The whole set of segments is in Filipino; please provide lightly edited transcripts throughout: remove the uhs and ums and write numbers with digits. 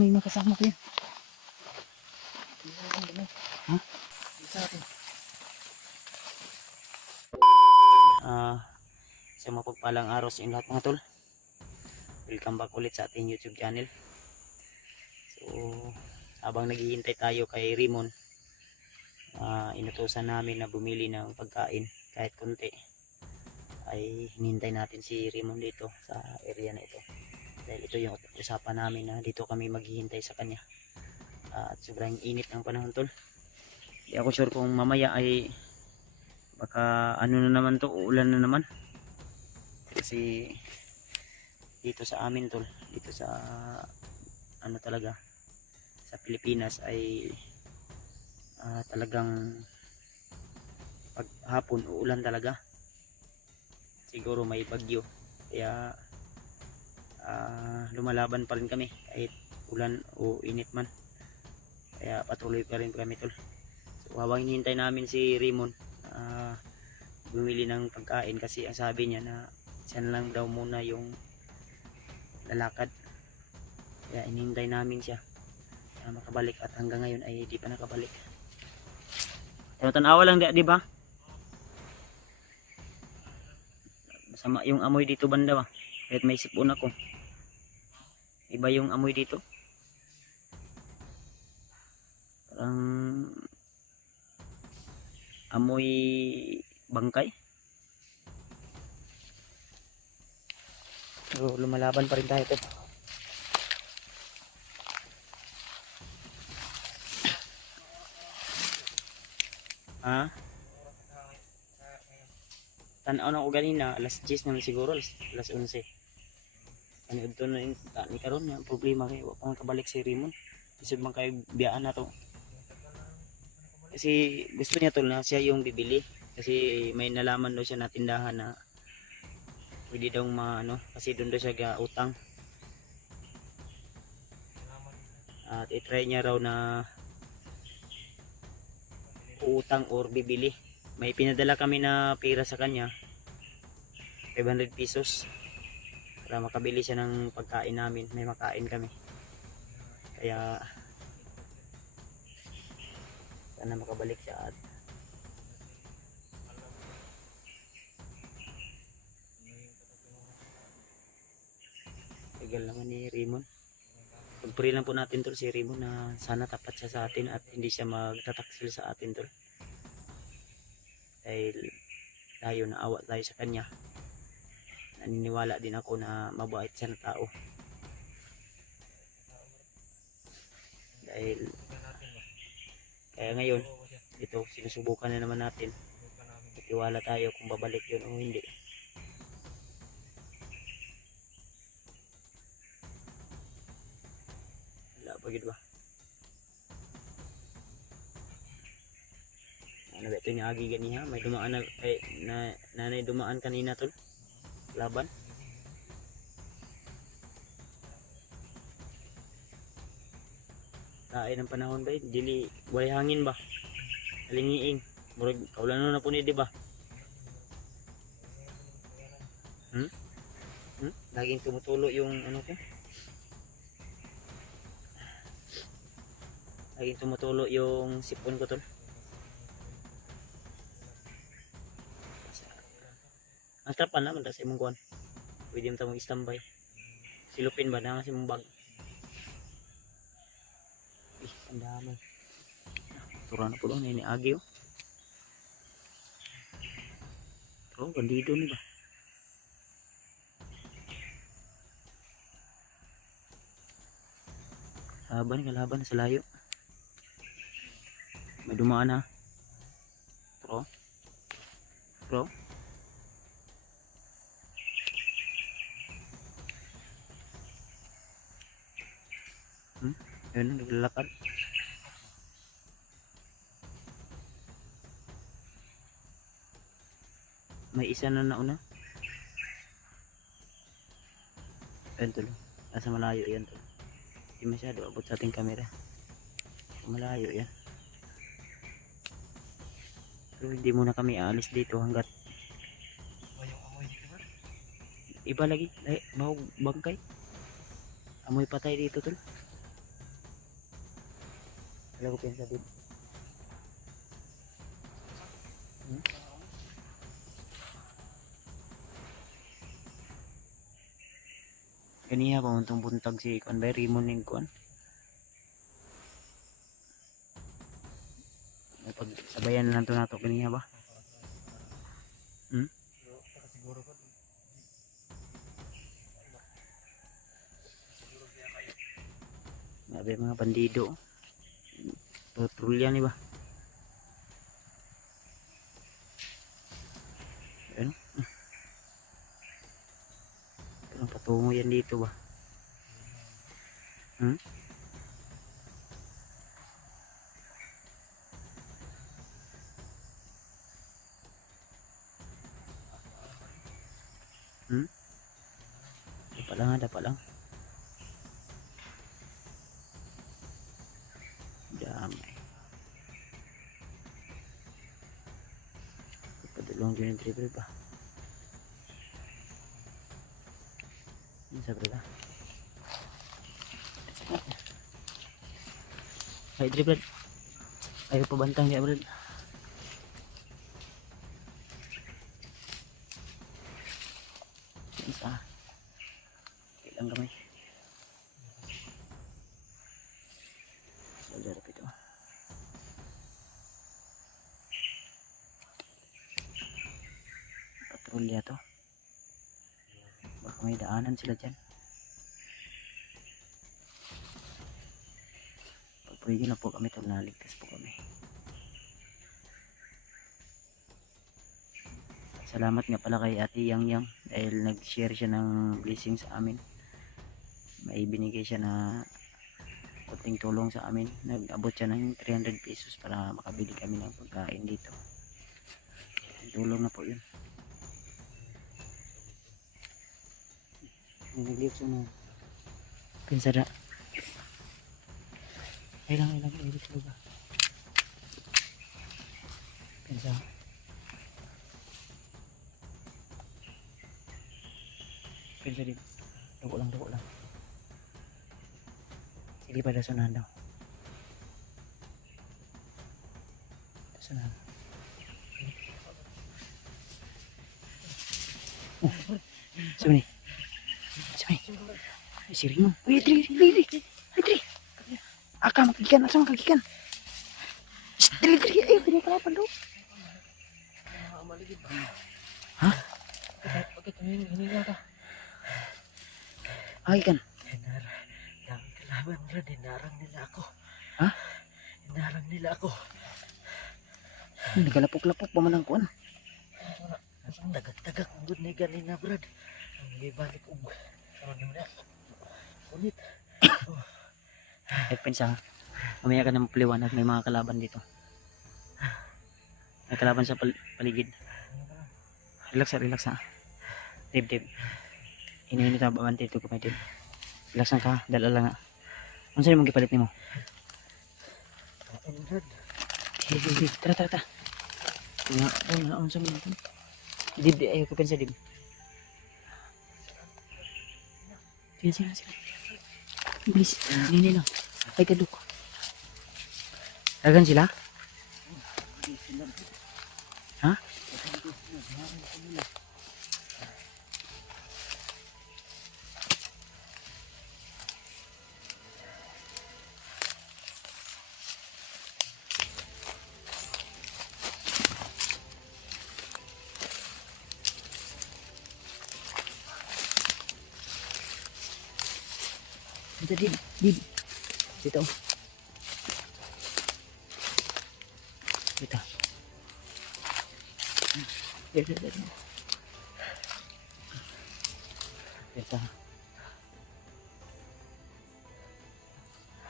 may makasama ko yan. Ha? Sa mapagpalang araw sa inyo lahat mga tol. Welcome back ulit sa ating YouTube channel. So, habang naghihintay tayo kay Rimon, inutusan namin na bumili ng pagkain kahit konti. Ay hinihintay natin si Rimon dito sa area na ito. Dahil ito yung usapan namin na dito kami maghihintay sa kanya. At sobrang init ng panahon tol. Hindi ako sure kung mamaya ay baka ano na naman to, uulan na naman. Kasi dito sa amin tol, dito sa ano talaga sa Pilipinas ay talagang pag hapon uulan talaga. Siguro may bagyo kaya lumalaban pa rin kami kahit ulan o init man, kaya patuloy pa rin kami tol. So habang hinihintay namin si Rimon bumili ng pagkain, kasi ang sabi niya na siya lang daw muna yung lalakad, kaya hinihintay namin siya na makabalik, at hanggang ngayon ay hindi pa nakabalik. Pero tanawa lang di ba? Masama yung amoy dito banda ba? Kahit may sipon ako. Iba yung amoy dito. Parang amoy bangkay. So, lumalaban pa rin tayo ito. Tanaw na ko ganina, alas 10 naman siguro, alas 11. Ano ito na yung ni karon na problema kay wa pa kabalik si Rimon. Isod man kayo biyaan na to. Kasi gusto niya tol na siya yung bibili, kasi may nalaman daw siya na tindahan na pwede daw kasi doon daw siya ga-utang. At i-try niya raw na utang or bibili. May pinadala kami na pera sa kanya, 500 pesos, para makabili siya ng pagkain namin, may makain kami. Kaya sana makabalik siya. At tagal naman ni Rimon. Pagpuri lang po natin tol si Rimon na sana tapat siya sa atin at hindi siya magtataksil sa atin tol. Dahil tayo, naawa tayo sa kanya. Naniniwala din ako na mabait siya na tao. Dahil kaya ngayon ito sinusubukan na naman natin. Tiwala tayo kung babalik yun o hindi. Wala pa gid ba? Ano ba ito niya agi ganiha? May dumaan na nanay dumaan kanina tol. Laban. Tayo ng panahon ba? Dili way hangin ba? Alingiing. Murag kaulan na po ni di ba? Laging tumutulo yung ano ko. Laging tumutulo yung sipon ko tol. Ang trapan naman sa imong kuan. Pwede mo ta mag-standby. Silupin ba na kasi mong bag. Ang dami. Tura na po doon. Ini agi oh. Oh, bandido ni ba? Kalaban sa layo. May dumaan ha. Bro. Yun, naglalakad. May isa na nauna. Ayun tuloy. Nasa malayo yan tuloy. Hindi masyado abot sa ating kamera. Malayo yan. Pero hindi muna kami aalis dito hanggat iba lagi. Mau bangkay. Amoy patay dito tol. Wala ko pensa din. Hmm? Kaniya pa untong buntag si Kuan ba Rimon ning Kuan. Pag sabayan lang to nato kaniya ba? Hmm? Siguro ko. Grabe mga bandido. Patrolya ni ba? Ano? Parang patungo yan dito ba? Hmm? Hmm? Dapat lang ha, dapat lang. Damay. Padulong din yung triple pa. Ano sa brada? Ay triple. Ayaw pabantang niya brad. Isa. Ilang kamay. Sadarap ito. Patrolya to. Baka may daanan sila dyan. Pag pwede na po kami ito, naligtas po kami. Salamat nga pala kay Ate Yang Yang dahil nag-share siya ng blessing sa amin. May binigay siya na konting tulong sa amin. Nag-abot siya ng 300 pesos para makabili kami ng pagkain dito. Tulong na po yun. Nag-live siya na pinsada. Ilang edit ko ba? Pinsa. Pinsa din. Dugo lang. Sige pada sunahan daw. Sunahan. Oh. Sini. Ay, si Rimon. Uy, Dri. Aka, magigikan. Asa magigikan? Dri. Ayaw, hindi ka lapan daw. Ha? Bakit hininga ka? Ay, kan. Yang kalaban nila, dinarang nila ako. Ha? Dinarang nila ako. Nagalapok-lapok pa man ang kuan. Ang tagak-tagak ang good na ganina, brad. Ang ibalik og. Ano naman yan? Ulit. Ay, pinsa. Mamaya ka na mapaliwanag. May mga kalaban dito. May kalaban sa paligid. Relax ha. Dib. Ini ta babante ito kumay dib. Relax lang ka. Dala lang nga. Ano sa'yo mong gipalit ni mo? Brad. Sige. Tara. Ano sa mga ito? Dib, ayaw ko pinsa dib. Sige. Bilis. Nini lang. Ay, kaduk. Dagan sila? Ha? Dito, Dib. Dito. Dito. Dito.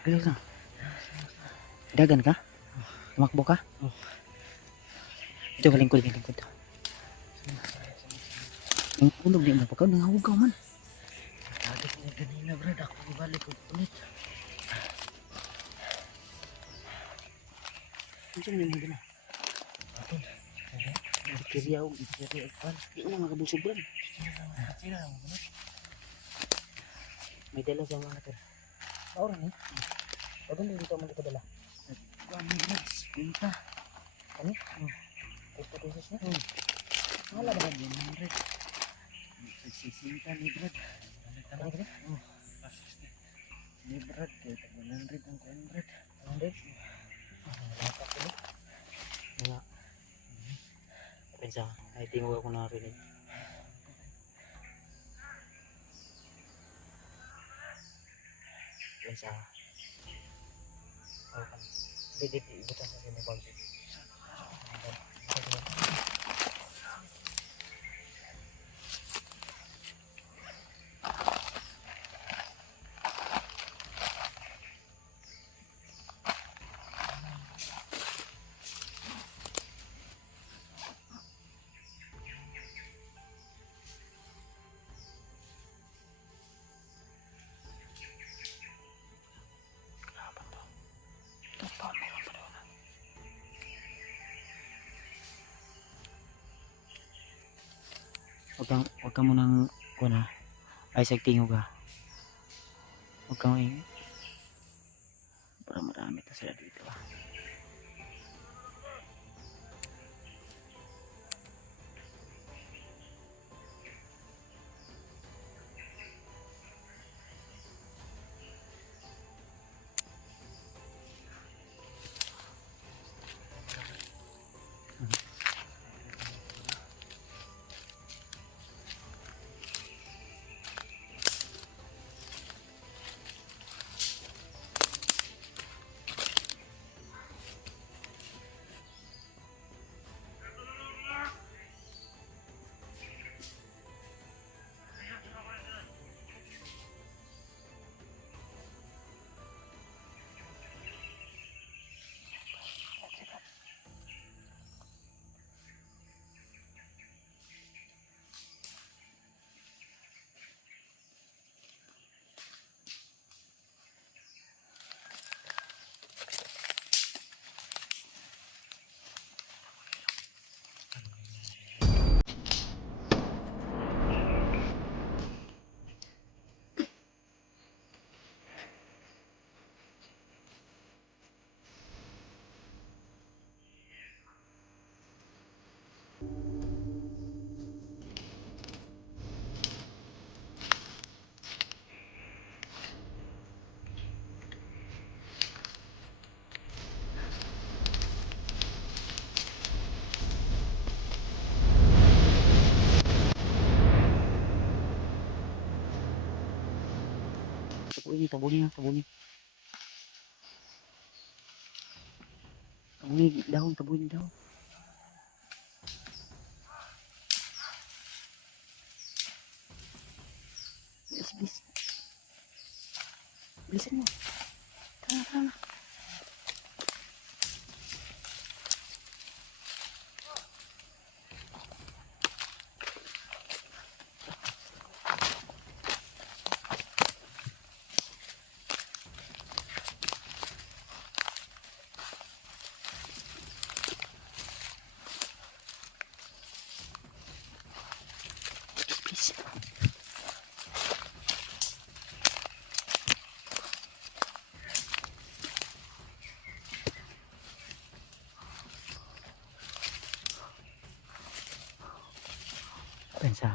Relax lang. Dagan ka? Tumakbo ka? Ito, kalingkod. Ang ulog di mo pa ka, nangahugaw man. Tagak niya ganina, brad. Ako ibalik ulit. Ano siya naman gana? Ikiriyaw pan. Di na makabusog bro. May dala sa mga natin. Orang ni. Pagod dito man kita dala. na. Ano? Ito pesos na. Wala ba yan, Brad? Nagsisinta ni Brad. Ano ka na? Ni Brad, kaya 100 ang kuhan, Brad. 100? Wala pa ko. Wala. Pensa, ay tingog ako narinig. Pensa. Oh, kan. Bigit ibutan sa sini konti. Wag ka munang kuna. Ay sagtingog ka. Wag kang maingay. Para marami na sila dito ah. Tabunin. Tabunin daun, tabunin daun. Bilis. Bilisan mo. Tara. Bilis. Pensa.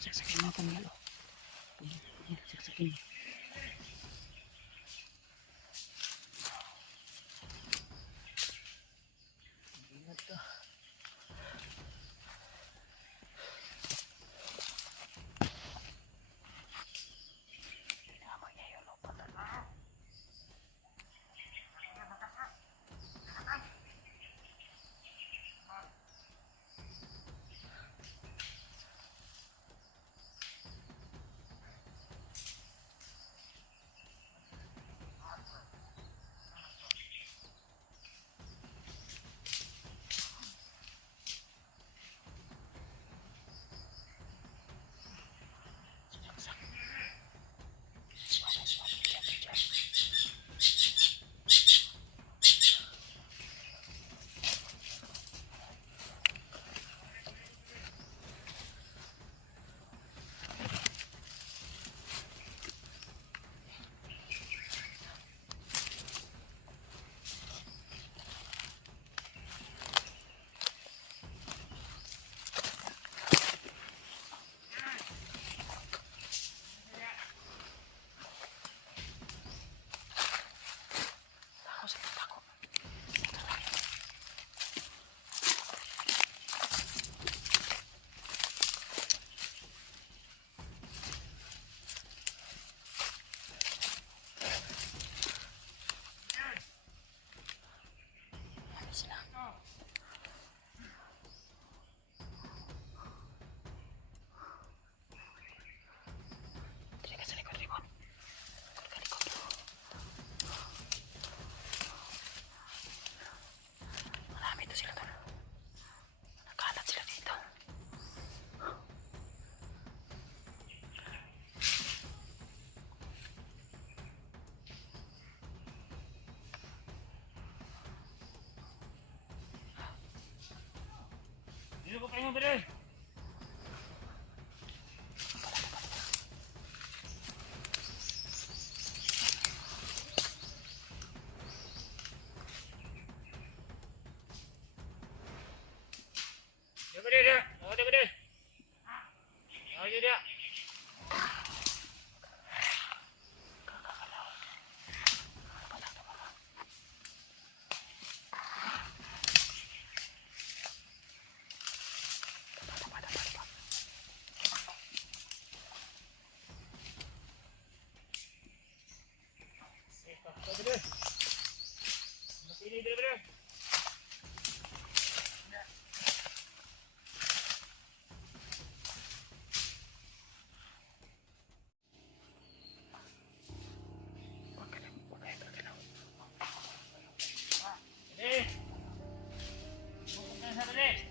Saksakin mo pa nilo. Saksakin. kayo dali. Dia. Oh, dia. Oh, dia. Ini dia. Eh. Bukan sana deh.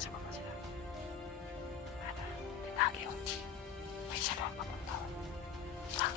Sa baba sila. Ano? Tinagi yun. May isa doon papunta. Ha?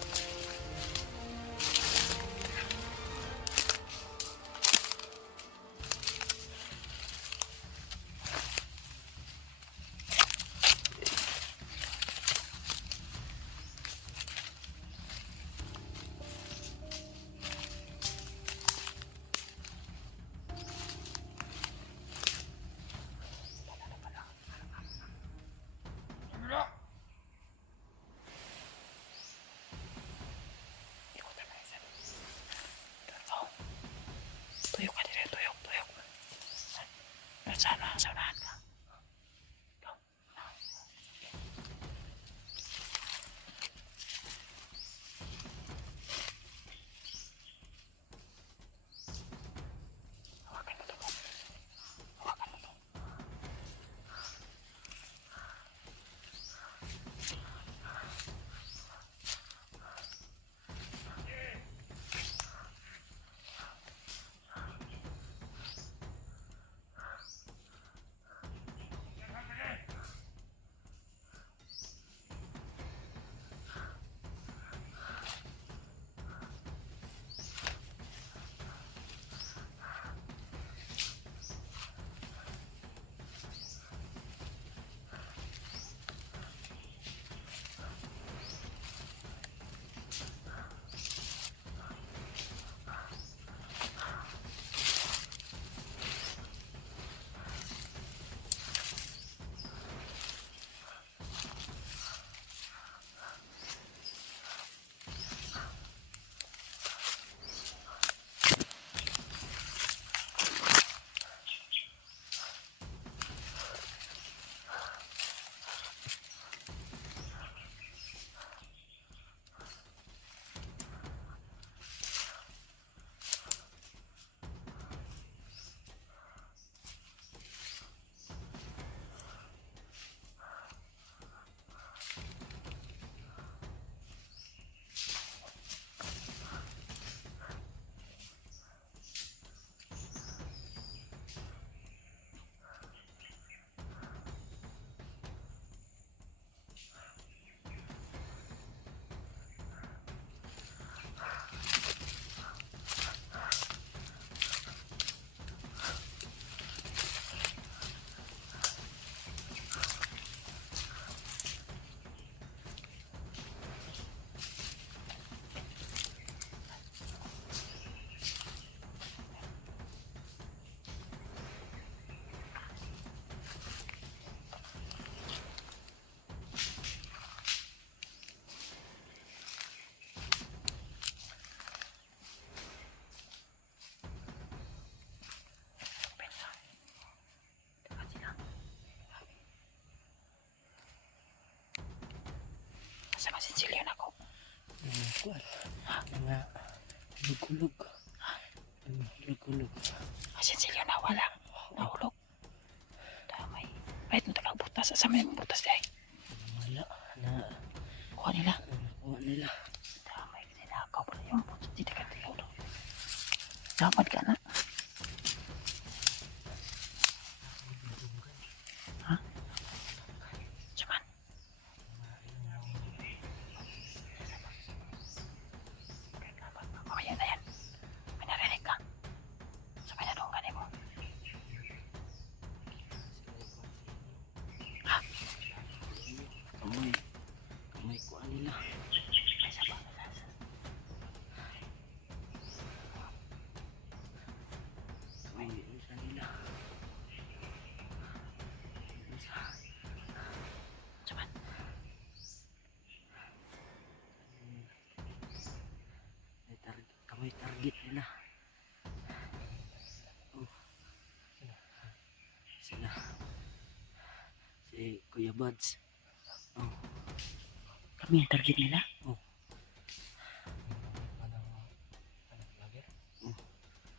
Tuyok ka dire, tuyok. Sana, saunahan ka. Hawakan mo to. Hawakan mo to. Sama si Jillian ako. Kuan. Mga hulog-hulog. Hulog-hulog. Si Jillian nawala. Nahulog. Damay. Kahit mo tagang buta. Sa may putas dahil. Wala. Kuha nila. Nakuha nila. Damay nilakaw pala yung putas. Di ka tingin doon. Dapat ka na. Ha? Cuman. Mamaya na yan. May narinig ka. Sabay na doon ka mo. Ha? Kamay kuha nila. May sabang nila. Kamay isa nila. Cuman. Kamay target nila. Oh. Sila. Si Kuya Buds. Oh. Kami ang target nila. Oh.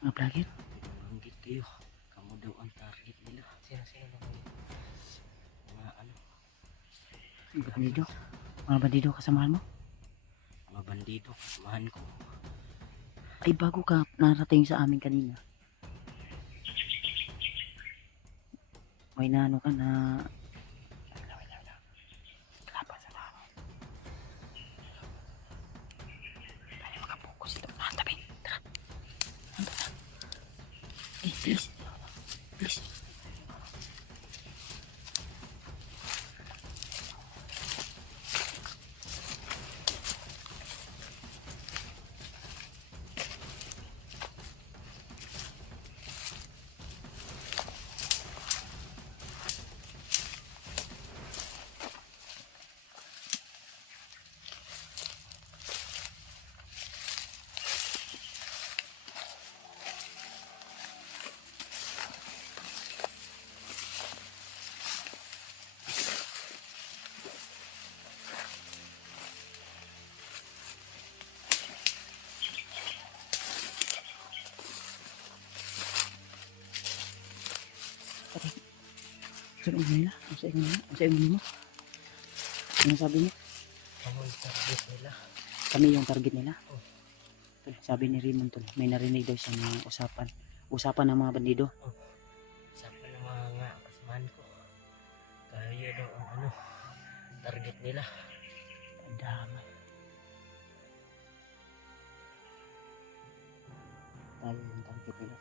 Mga vlogger. Banggit kayo. Kamu daw ang target nila. Sino mga ano? Mga bandido. Mga bandido kasamahan mo. Mga bandido. Kasamahan ko. Ay bago ka narating sa amin kanina. May naano ka na laban sa tao. Tayo makapokus ito. Tabi. Tara. Ando na. Please. Please. Saan ang nila? Ang sa inyo? Ang sa inyo mo? Ano sabi niya? Kamu ang target nila. Kami yung target nila. Oh. Tol, sabi ni Raymond tol, may narinig daw siya ng usapan. Usapan ng mga bandido. Usapan ng mga kasamahan ko. Kaya daw ang ano, target nila. Ang dami. Tayo yung target nila.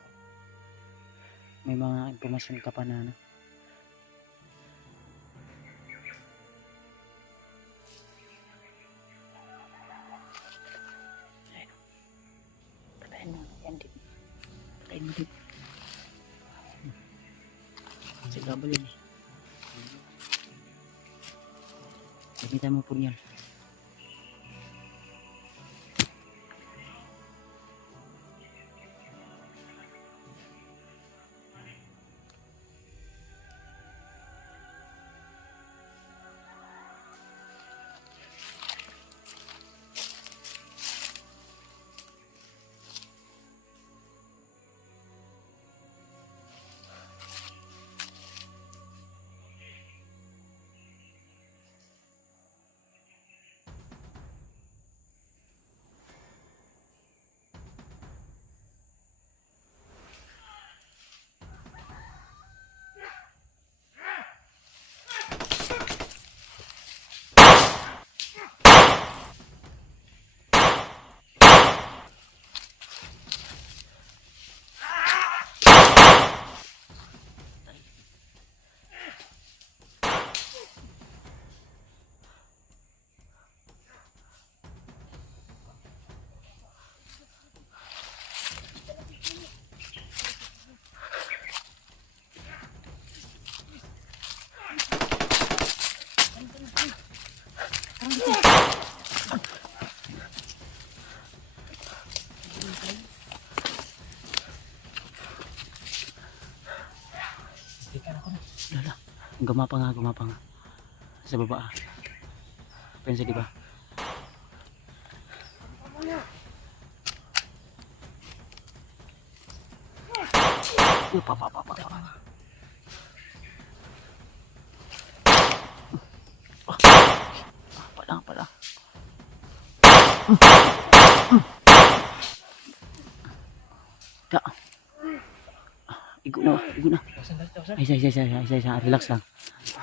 May mga impormasyon ka pa na ano. Patayin mo. Yan din. Patayin mo din. Kasi gabal yun eh. Gamitan mo po yan. Lala, gumapa nga. Sa baba. Pensa di ba? Pa. Ta. Igo na, igo na. Tawasan dali, tawasan. Ay, isa. Relax lang.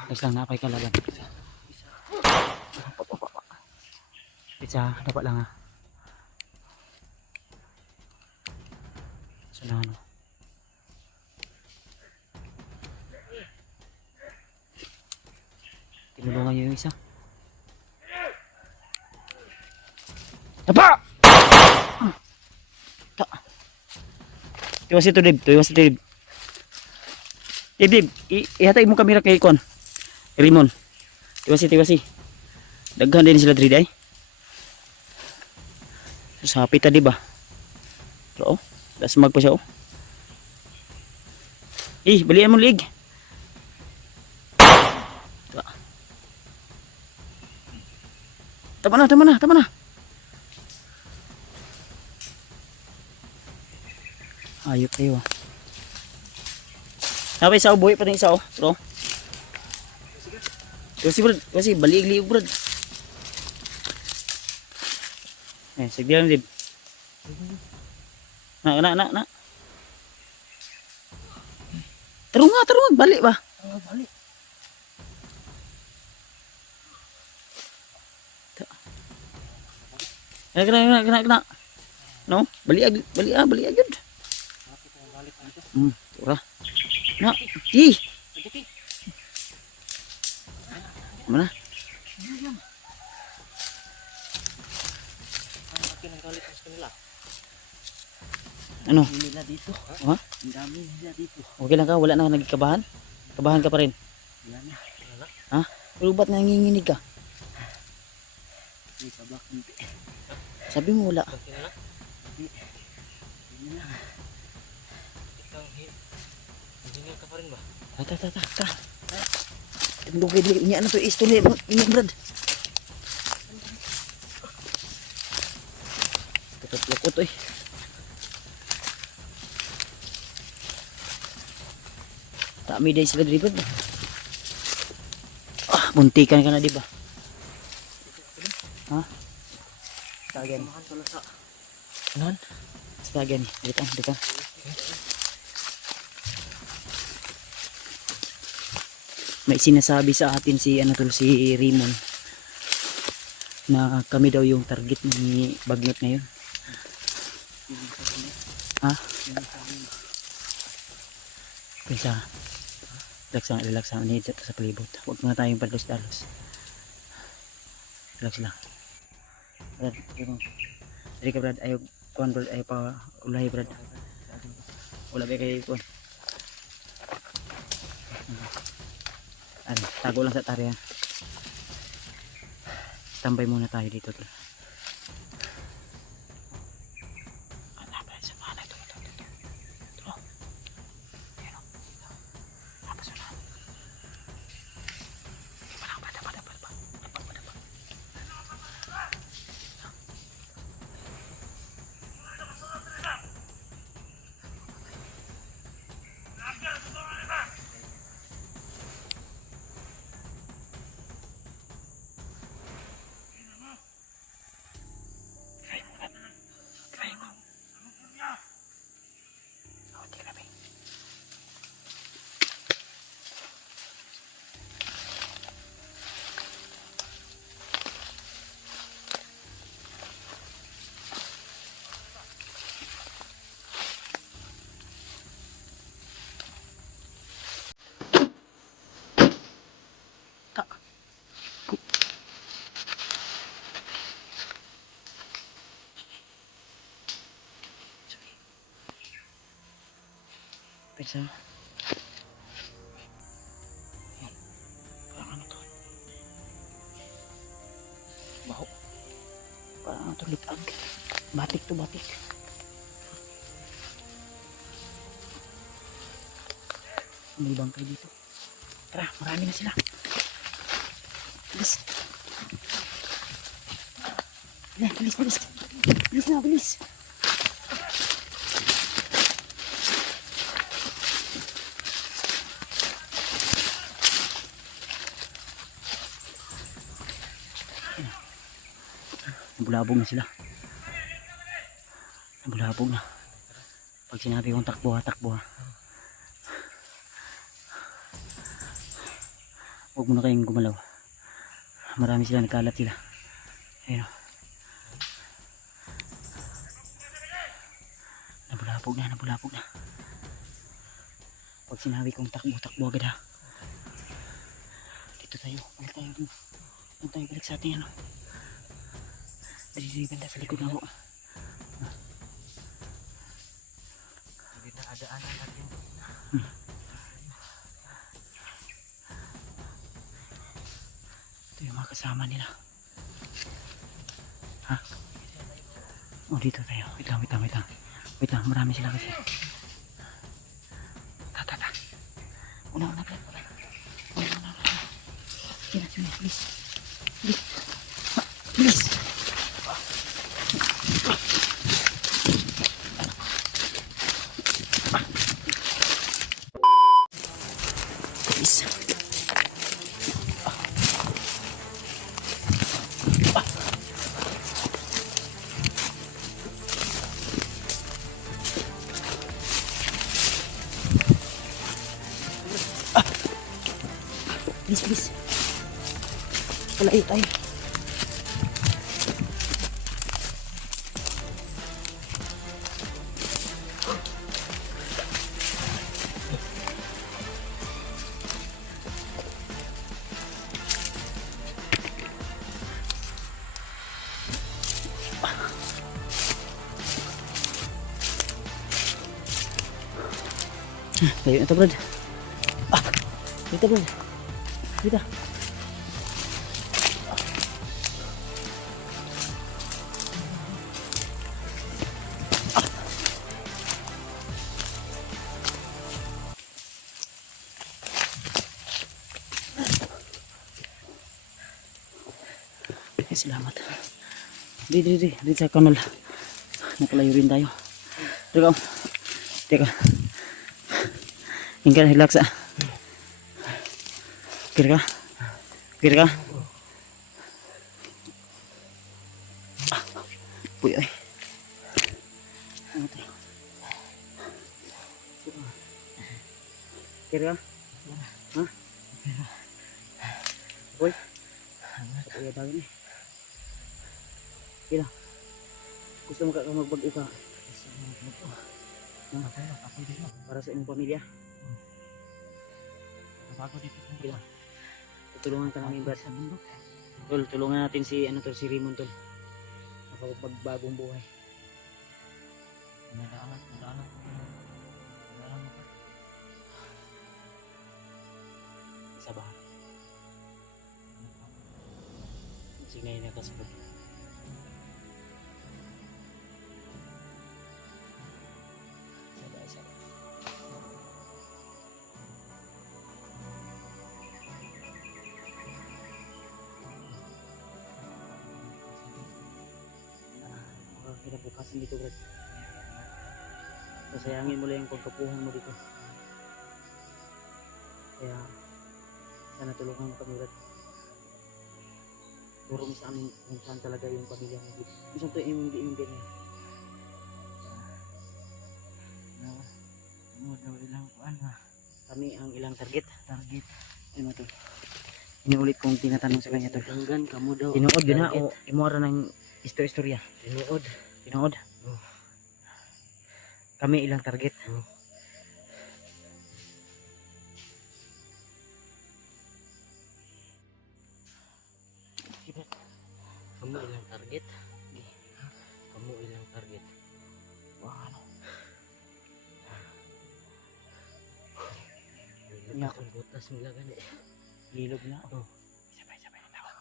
Relax lang, napay ka laban. Isa, dapat lang ha. Sana ano. Tinulungan niyo yung isa. Apa! Ta. Tiwas ito, Dib. Dib. Ihatay mo kamera kay Kon. Rimon. Tiwasi. Daghan din sila diri day. Sapi ta di ba? Pero dasmag pa siya oh. Balian mo lig. Tama na. Ayop kayo ah. Napay sa buhay pa rin isa oh. Bro. Kasi balik-liig brad. Sige lang din. Na. Tarong balik ba? Balik. Kena. No, balik agad. Balik dito. Ura. Na, Mana? Ano? Nila dito. Ha? Ang dami nila dito. Okay lang ka? Wala na nagkabahan? Kabahan ka pa rin? Wala na. Ha? Pero ba't nanginginig ka? May tabak dito. Sabi mo wala. Hindi na. Hingal ka pa rin ba? Ta. Tindugay dili. Inya na to. Istuli. Inya brad. Lakot eh. Tami day sila diri brad. Buntikan ka na di ba? Ha? Tagan. Anon? Tagan. Dito. May sinasabi sa atin si Rimon na kami daw yung target ni Bagnot ngayon. Ha? Kaysa relax lang. Need sa palibot. Huwag muna tayong palos-dalos. Relax lang. Brad, dali ka Brad. Ayaw kuhan Brad. Ayaw pa ulahi Brad. Wala ba kayo kuhan. Tago lang sa tarihan. Tambay muna tayo dito. Pizza. Parang ano to? Baho. Parang ano to, litag. Batik to, batik. May bangkay dito. Tara, marami na sila. Bilis. Bilis. Bilis. Nabulabog na sila. Nabulabog na. Pag sinabi kong takbo ha, takbo ha. Huwag mo na kayong gumalaw. Marami sila, nagkalat sila. Ayun. Nabulabog na, nabulabog na. Pag sinabi kong takbo, takbo agad ha. Dito tayo, balik tayo dun. Doon tayo balik sa ating ano. Dali banda sa likod na ako. Hindi na adaanan natin. Ito yung mga kasama nila. Ha? Oh, dito tayo. Wait lang, wait lang, wait lang. Wait lang, marami sila kasi. Ta. Una, please. Una. Sina, please. Please. Ha, please. Please. Please. Palayo tayo. Layo na ito, Brad. Dito, Brad. Dito. Salamat. Di sa kanal. Nakalayo rin tayo. Teka. Hingga relax ah. Kira ka? Puy ay. Ano tayo? Kira ka? Ha? Puy? Kaya tayo ni. Kira. Gusto mo ka magbag-o ka? Para sa inyong pamilya? Bago dito. Kira. Tutulungan ka namin, Brad. Tol, tulungan natin si si Raymond, tol. Makapagbagong buhay. Madaanan mo. Isa ba? Sige na yun kasunod. Isa ba? Kinabukasan dito, Brad. Sasayangin mo lang yung pagkapuhan mo dito. Kaya sana tulungan mo kami, Brad. Turo mo sa amin kung saan talaga yung pamilya mo dito. Gusto ito yung ganyan. Ilang kuan ha. Kami ang ilang target. Ano to? Inuulit kong tinatanong sa kanya to. Tanggan kamu daw. Tinuod yun na o imuara ng istorya. Tinuod. Kami ilang target. Kamu ilang target? Kamu ilang target? Wah, ano? Nyak ang butas nila gani. Lilog na. Oh. Sabay na tawa.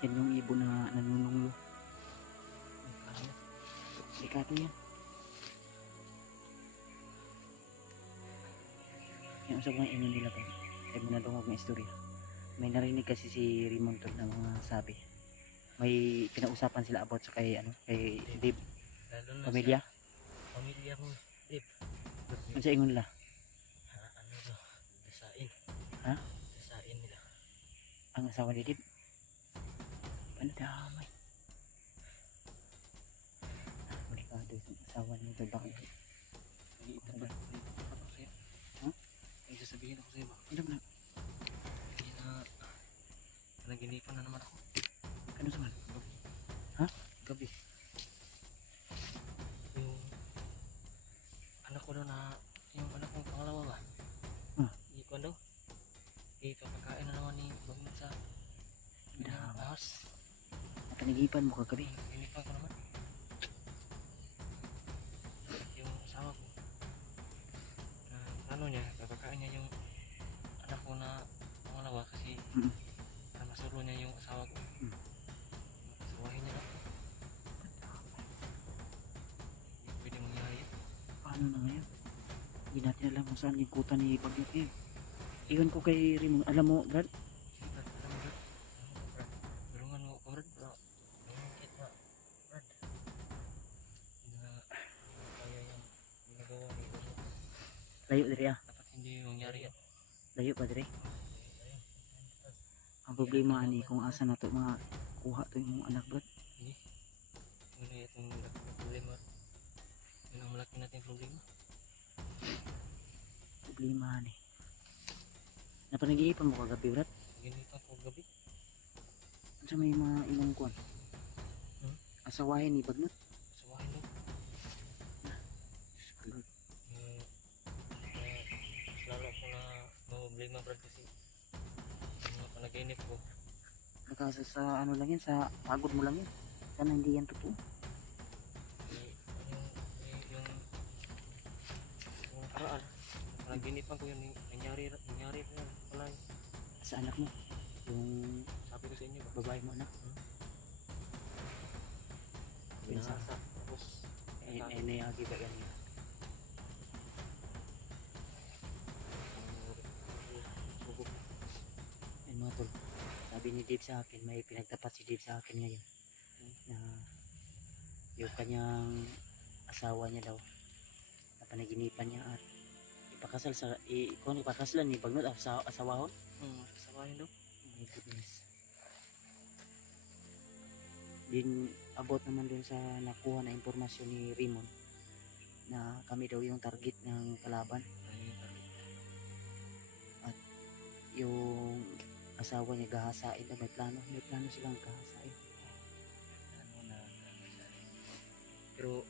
Yan yung ibon na nanununglo. Delikado yan. Yung usap ng ino nila ba? Ay mo na dungog ng istorya. May narinig kasi si Raymond Todd na mga sabi. May pinausapan sila about sa kay Dave Lalo na pamilya. sa pamilya mo, Dave. Ano sa ingon nila? Ano to? Desain. Ha? Desain nila. Ang asawa ni Dave. Ano damay? Delikado yung asawa ni Dave. Bakit? Ha? May sasabihin ako sa'yo ba? Ano na? Hindi na naginipan na naman ako. Ano sa man? Ha? Gabi. Yung anak ko daw na, yung anak kong pangalawa ba? Hindi ko daw. Ipapakain na naman ni Bagnet sa ahas. Panigipan mo kagabi. Ginipan ko naman. Yung asawa ko. Ano niya, papakain niya yung anak ko na pangalawa kasi para masulo niya yung asawa ko. Sawahin niya ako. Hindi pwede mangyari yun. Paano na ngayon? Hindi natin alam kung saan yung kuta ni Bagnet eh. Iwan ko kay Raymond. Alam mo, Brad? Brad, alam mo Brad? Brad, tulungan mo ako Brad. Lumungkit na Brad. Hindi na kaya yung ginagawa ni Uso. Layo diri ah. Dapat hindi mangyari yan. Layo pa diri. Ang problema ani kung asa na to mga kuha to yung anak, Brad. Hindi. Wala itong problema. Yun ang malaki nating problema. Problema ni. Napanagiipan mo kagabi, Brad? Ginipan ko gabi. Ano sa may mga imong kuwan? Asawahin ni Bagnet. Sawahin mo. Brad. Mas lalo ako na problema Brad kasi yung mga panaginip ko. Nakasa sa ano lang yan, sa pagod mo lang yan. Sana hindi yan totoo. Yung karaan. Panagginipan ko yun, nangyari na pala yun. Sa anak mo. Yung Sabi ko sa inyo ba? babae mo anak. Pinsa. Pinasa. Tapos, Nayagi ba yan? subok. Yan mga tol. Sabi ni Dave sa akin, may pinagtapat si Dave sa akin ngayon. Na yung kanyang asawa niya daw. Na panaginipan niya at ipakasal sa kung ipakasalan ni Bagnet sa asawahon. Sawahin daw. Oh my goodness. Din abot naman dun sa nakuha na impormasyon ni Raymond na kami daw yung target ng kalaban. At yung asawa niya gahasain na may plano silang gahasain. Pero,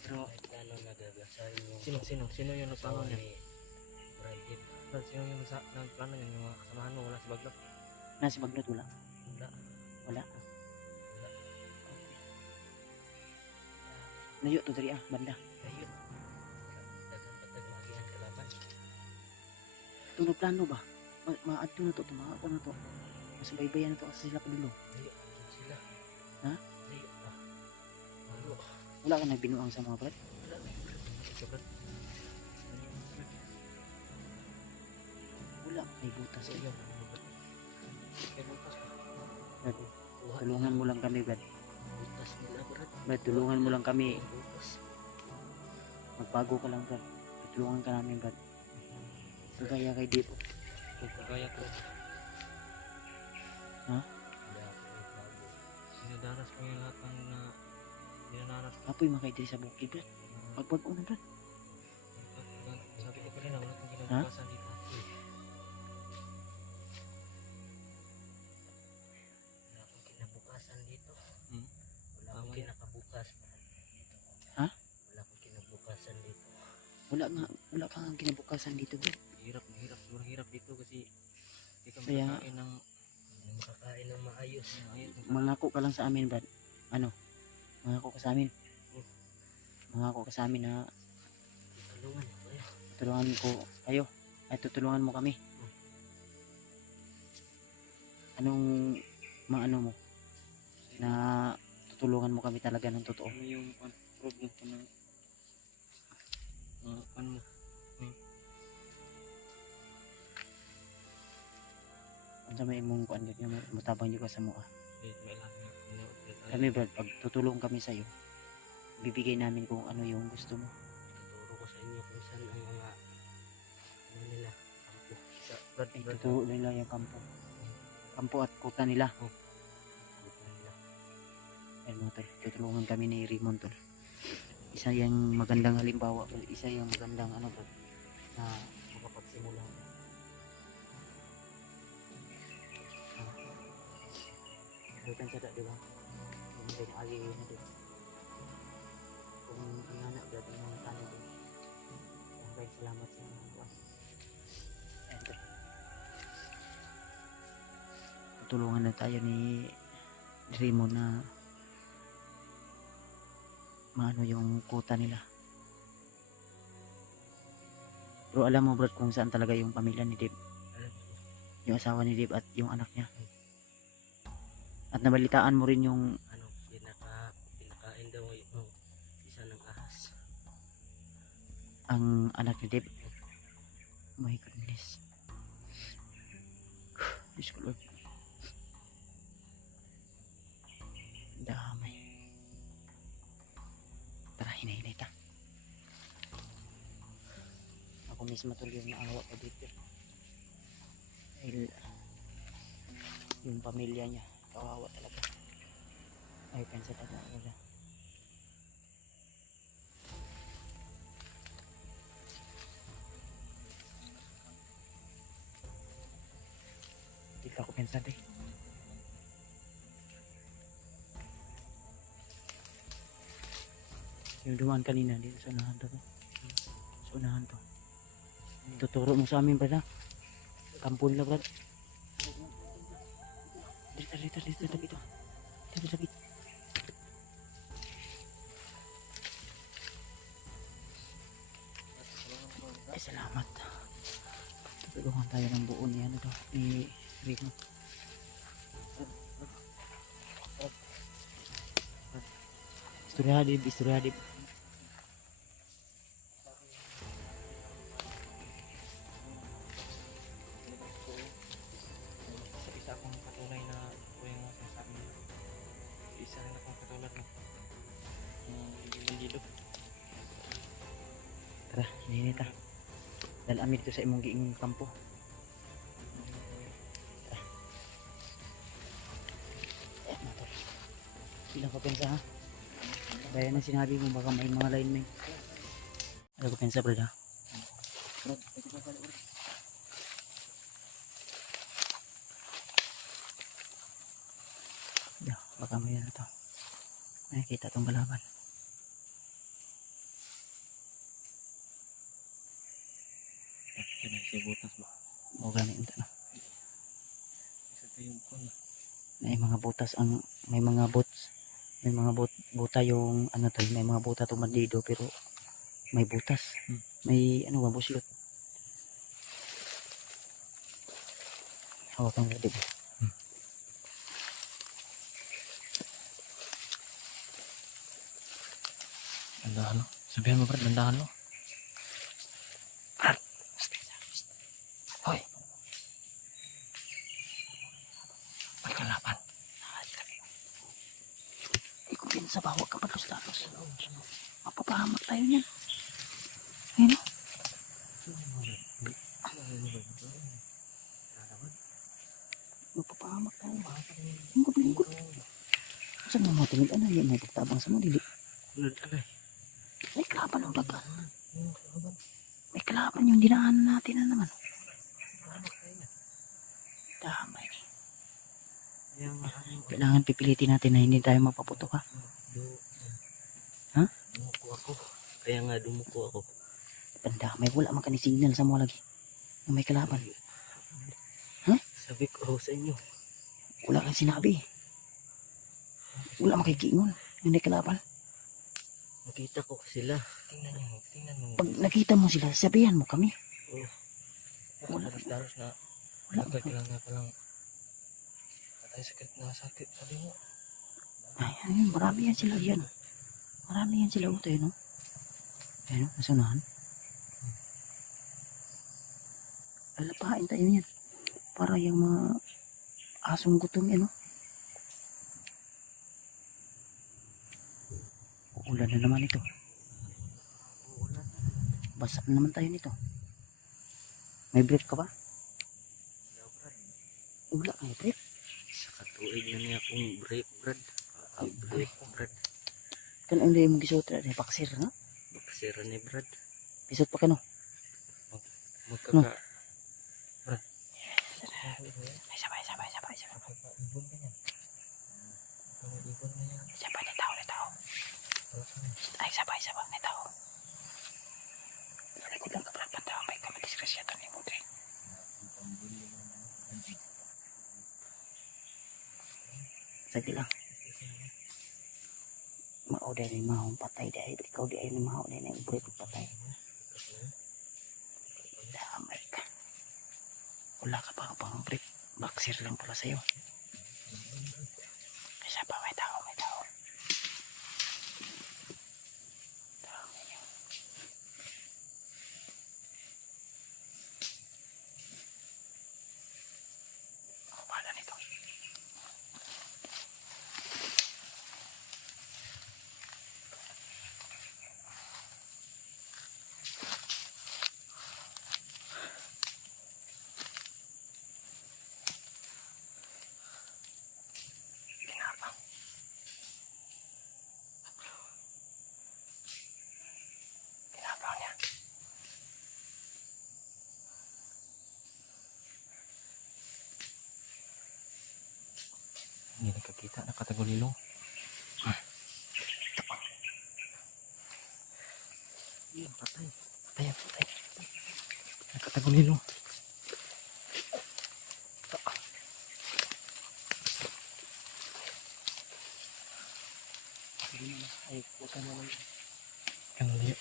Pero plano na gagasahin yung... Sino yung nagplano niya? Brad, sino yung nagplano niya? Yung mga kasamahan mo, wala si Bagnet? nasa Bagnet wala. Wala. Layo to diri banda. Ayun. Dagang patag magihan kalaban. Tuno plano ba? Maadto na to, tumaako na to. Masubaybayan na to kasi sila padulo. Layo sila. Ha? Layo pa. Malo. Wala ka nagbinuang sa mga Brad? Wala. Ito Brad. Wala kay butas Kasi eh. yun. Kaya bukas pa. Brad, tulungan mo lang kami Brad. Bukas nila Brad. Brad, tulungan mo lang kami. Bukas. Magbago ka lang Brad. Tulungan ka namin Brad. Kagaya kay Dave. Kung kagaya ko. Ha? Sinadaras ko yung lahat ng dinanaras ko. Apoy makay diri sa bukid Brad. Pagbago na Brad. Sabi ko pa rin, wala kang kinabukasan dito. Wala akong kinabukasan dito. Wala akong kinakabukas. Ha? Wala akong kinabukasan dito. Wala kang kinabukasan dito Brad. Sobrang hirap dito kasi hindi ka Kaya- makakain ng maayos. Mangako ka lang sa amin Brad. Ano? Mangako ka sa amin. Mangako ka sa amin na Tulungan ko kayo. tulungan ko kayo. Ay tutulungan mo kami. Anong maano mo na tutulungan mo kami talaga ng totoo. Ano yung problem ko na ano mo? Ang may imong kuan gyud nga matabang jud ka sa mua. May lang Kami brad, pag tutulong kami sa iyo, bibigay namin kung ano yung gusto mo. tuturo ko sa inyo kung saan ang mga ano nila kampo. Sa Brad, Ay, tuturo nila yung kampo. Kampo at kuta nila. Kampo nila. Ayun mga tol, tutulungan kami ni Raymond tol. Isa yung magandang halimbawa, tol. Isa yung magandang ano tol, na makapagsimula. Bukan sa di ba? Hindi na agi na din. Kung ingana brad yung mga tao din. Maraming salamat sa mga buwan. Ayun tol. Tutulungan na tayo ni Raymond na maano yung kuta nila. Pero alam mo brad kung saan talaga yung pamilya ni Dave, Alam ko. yung asawa ni Dave at yung anak niya. At nabalitaan mo rin yung Ano, pinakain daw yung isa ng ahas. ang anak ni Dave. My goodness. Diyos ko Lord. Damay. Tara, hinay-hinay ta. Ako mismo tuloy yung naawa ko dito. Dahil yung pamilya niya, kawawa talaga. Ay, pensa talaga wala. Hindi ka ako pensa deh. Yung dumaan kanina dito sa unahan to. Sa unahan to. Tuturo mo sa amin brad ha. Kampo nila brad. Dito, lapit to. Dito, lapit. Ay, salamat. Tutulungan tayo ng buo ni ano to, ni Rico. Istorya hadib. Isa akong patunay na ito yung masasabi niya. Isa rin akong katulad mo. Bandido. Tara, hinihintay ta. Dahil amin ito sa imong giingong kampo. Tara. Motor. Bilang ko pensa ha. Gaya na sinabi mo, baka may mga line may. Ano ko pensa brad ha? Baka may ano to. May nakita tong kalaban. Kaya siya butas ba? O ganun ito no. Isa pa yung kon. May mga butas ang may mga bots. May mga buta yung ano to, may mga buta tong bandido pero may butas. May ano ba buslot. Hawakan mo dito. Dandahan lo. Sabihan mo Brad, dandahan lo. Hoy. May kalaban. Ikaw pinsa ba? Huwag ka patlos-talos. Mapapahamak tayo niyan. Ayun o. Mapapahamak tayo. Lingkod. Saan mo matingin? Ano yun? May pagtabang sa mo. Dili. May kalaban ang baga. May kalaban yung dinaanan natin na naman. Damay. Kailangan pipilitin natin na hindi tayo mapaputok ha. Ha? Dumuko ako. Kaya nga dumuko ako. Pandamay. Wala man ka ni signal sa mo lagi. May kalaban. Sabi ko sa inyo. Wala kang sinabi. Wala makikiingon. Yung may kalaban. Nakita ko sila. Tingnan mo. Pag nakita mo sila, sabihan mo kami. Wala. Dalos na. Wala. Kailangan ko lang Ay, sakit na sakit. Sabi mo. Ay, ayun, marami yan sila yan. Marami yan sila utoy, no? Ayun, nasunahan. Alapain tayo yan. Para yung mga asong gutom yan, no? Uulan na naman ito. Uulan. Basa na naman tayo nito. May brief ka ba? Daw, Brad. Wala kang brief. Sa katuig na niya akong break, Brad. Break, Brad. Kan ang dahil mong gisuot na paksir, no? Bakasira ni Brad. Gisot pa ka, no? Magkaka... Brad. Ay, sabay. Magkaka-ibon ka niyan. Magkaka-ibon na yan. Sabay na tao. Ay, sabay na tao. Wala ko lang kaprapan tao. May kamadiskrasya ito ni Mudre. Sige lang. Mauday ni mahong patay dahil ikaw di ay ni mahong na yung brief patay. Damay ka. Wala ka pa pang brief. Baksir lang pala sa'yo. Kaya pa may tao. Ako pala nito. Kinabang niya. Hindi nakakita. Nakatagulilong. Yan, patay. Patay. Nakatagulilong. Ay, huwag ka naman. Ang liyo.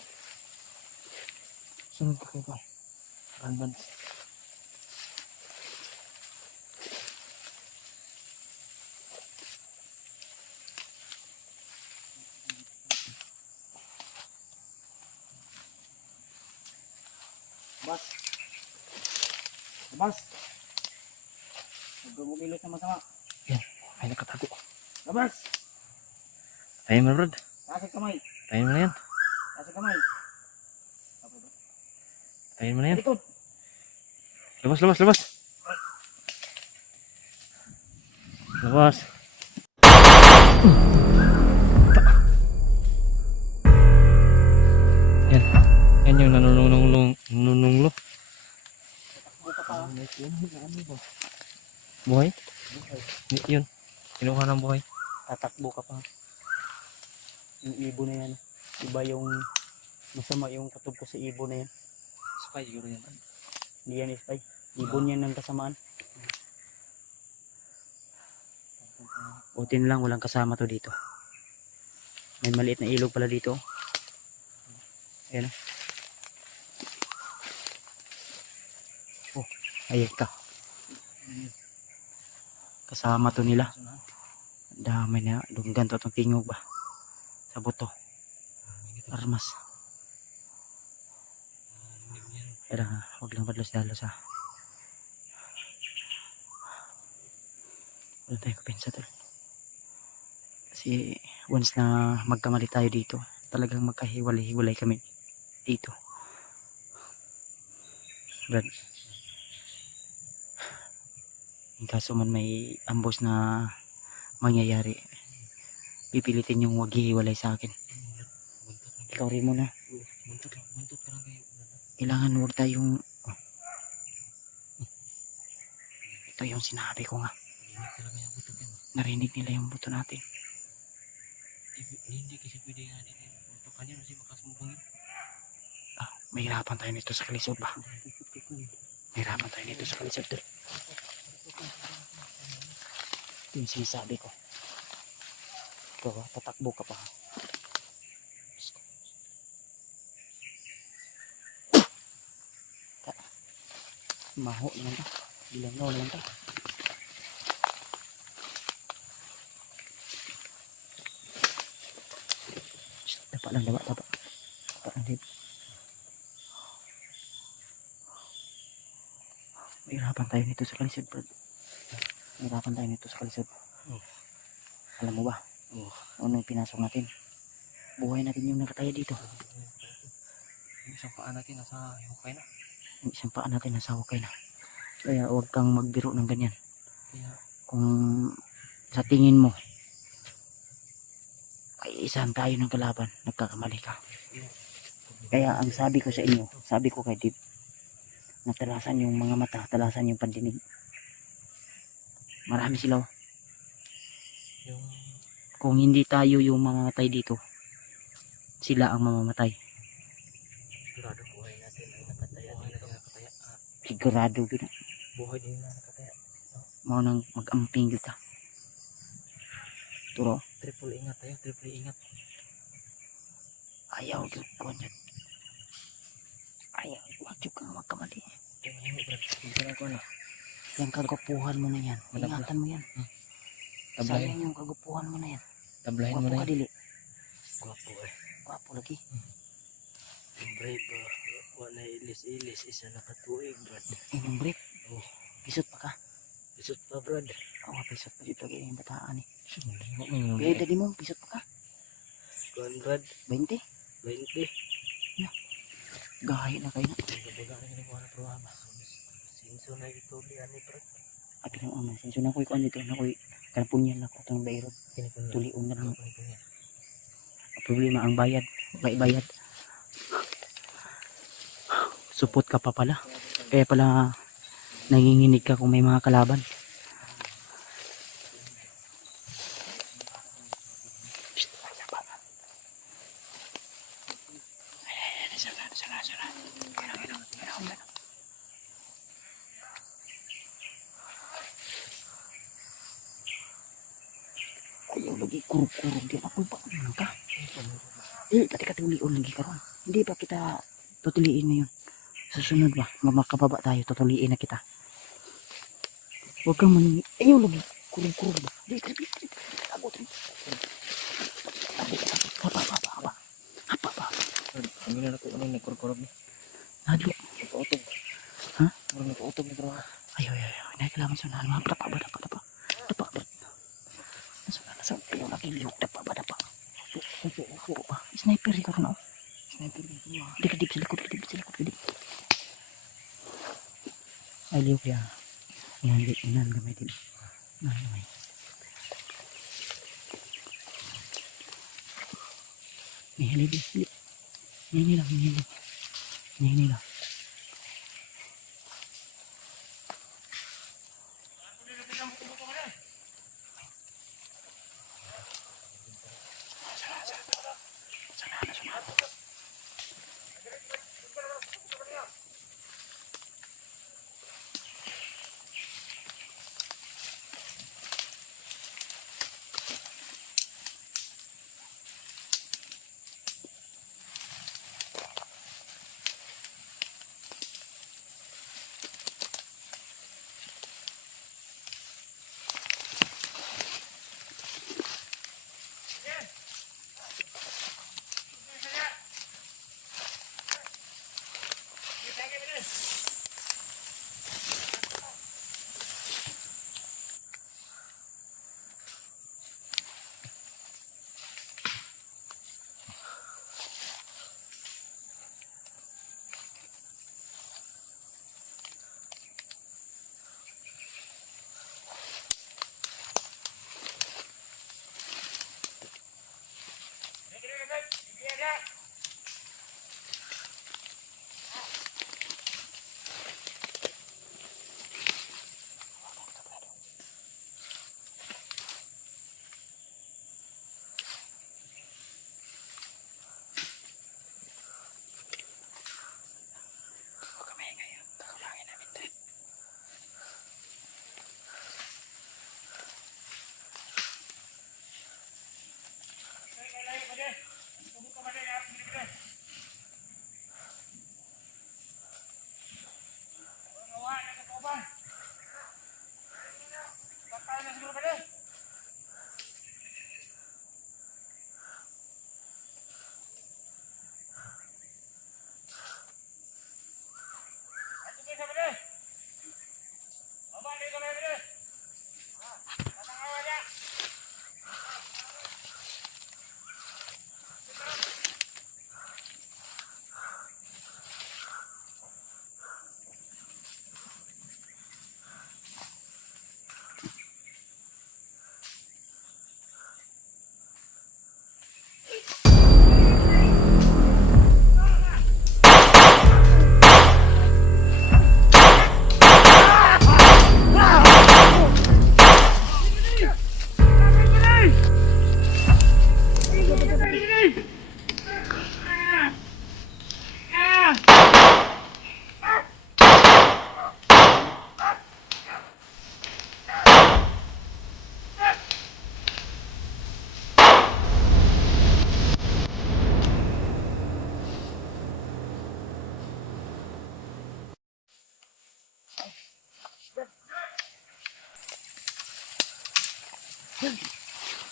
Sunod ka kayo ba? Ranban. Labas! Huwag kang umilos na masama. Yan. Ay, nakatago. Labas! Tayo mo, Brad. Tasig kamay. Tayo mo na yan. Tasig kamay. Tayo mo na yan. Likod. Labas. Labas. Yan. Yan yung nanununglo. Buka pa. Buhay? Yun. Kinuha ng buhay. Tatakbo ka pa. Yung ibo na yan. Iba yung masama yung katog ko sa ibo na yan. Spy yun yan. Hindi yan spy. Ibon yan ng kasamaan. Buti na lang walang kasama to dito. May maliit na ilog pala dito. Ayan. Oh, ayun ka. Kasama to nila. Dami na. Dunggan to itong tingog ba. Sa buto. Armas. Kaya huwag lang padlos-dalos ha. Wala tayong kapensa tol. Kasi once na magkamali tayo dito, talagang magkahiwalay-hiwalay kami dito. Brad. In kaso man may ambos na mangyayari, pipilitin yung wag hiwalay sa akin. Ikaw rin muna. Buntot pa lang kayo. Kailangan huwag tayong ito yung sinabi ko nga. Narinig nila yung buto natin. Hindi kasi pwede nga din. Buto ka niya kasi makasumubangin. Mahirapan tayo nito sa kalisod ba? Mahirapan tayo nito sa kalisod tol. Ito yung sinasabi ko. Ikaw tatakbo ka pa. Maho naman ka. Bilang naman ka. lang, daba. Daba lang, Dave. Mahirapan tayo nito sa kalisod, bro. Mahirapan tayo nito sa kalisod. Oh. Alam mo ba? Oh. Ano yung pinasok natin? Buhay natin yung nakataya dito. Yung isang paa natin nasa hukay na. Yung isang paa natin nasa hukay na. Kaya huwag kang magbiro ng ganyan. Kaya Kung sa tingin mo ay isahan tayo ng kalaban, nagkakamali ka. Kaya ang sabi ko sa inyo, sabi ko kay Dip, na talasan yung mga mata, talasan yung pandinig. Marami sila. yung Kung hindi tayo yung mamamatay dito, sila ang mamamatay. sigurado buhay natin ay nakataya. Buhay natin nakataya. Sigurado gina. Buhay din na nakataya. Mau nang mag-amping kita. Turo, Triple ingat tayo, triple ingat. ayaw gyud ko niya. Ayaw, wag gyud kang magkamali. Yung himo brad, sigurado ko na. Yung kagupuhan mo na yan. Madabla. Ingatan mo yan. Tablahin, Sayang yung kagupuhan mo na yan. tablahin mo Gwapo na ka yun. dili. Gwapo eh. Gwapo lagi. Brave wala ilis-ilis isa nakatuig brad. Inyong break. Oh. Pisot pa ka. Isot pa brad. Oo, pisot pa dito lagi yung bataan eh. Hindi mo minum. Kaya dali mo, pisot pa ka. Kuan brad, 20. 20. Gahay na kayo na. Baga na ginawa na programa. Sinso na ito ani brad. Abi lang ang masin. So na ko'y kuan dito. Na ko'y kalpunyan na ko itong bayron. Kinipunya. Tulion na lang. Kinipunya. Problema ang bayad. Bayad. Supot ka pa pala. Kaya pala nanginginig ka kung may mga kalaban. Shhh, sapa. Ay, sana. Gano'n. Ayaw lagi kurug-kurug din ako pa ano ka. Pati katulion lagi karon. Hindi pa kita tutuliin na yun. Susunod ba? Mamakababa tayo, tutuliin na kita. Huwag kang maningi. Ayaw lagi kurug-kurug ba? Di, ako trip. Hapa. Kami na ako ano nagkurkurog ni. Hadlo. Nakautog. Ha? Murag nakautog ni bro. Ayaw. Nay kailangan sunan. Mga dapa. Nasa ayaw lagi liyok. Dapa. Upo pa. Sniper ka rin ako. Sniper ni bro. Dikit sa likod. Ay liyok ya. Yan gamay din. Gamay. Nihili. Nihili lang. Sana.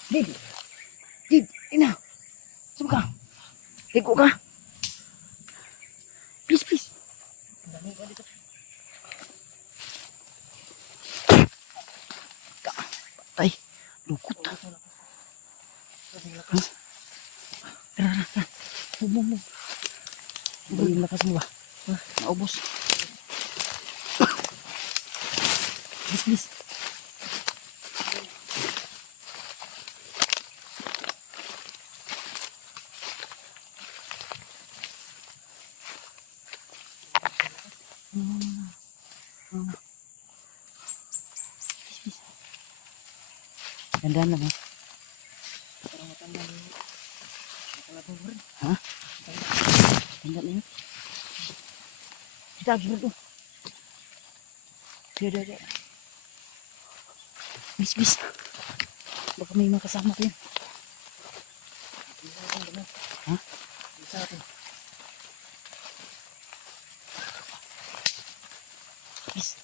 Did. Did. Ina. Saan ka? Ligo ka. Please, please. Dami ko dito. Tay. Lukot. Tara, tara, tara. Move. Iba yung lakas mo ba? Naubos. Please. Gandaan lang, ha? Parang matanda ni kalabang mo rin. Ha? Gandaan lang yun. Kita, gila tuh. Dia. Bis. Baka may mga kasama ko yan. Bisa natin ganun. Ha? Bisa natin. Bis.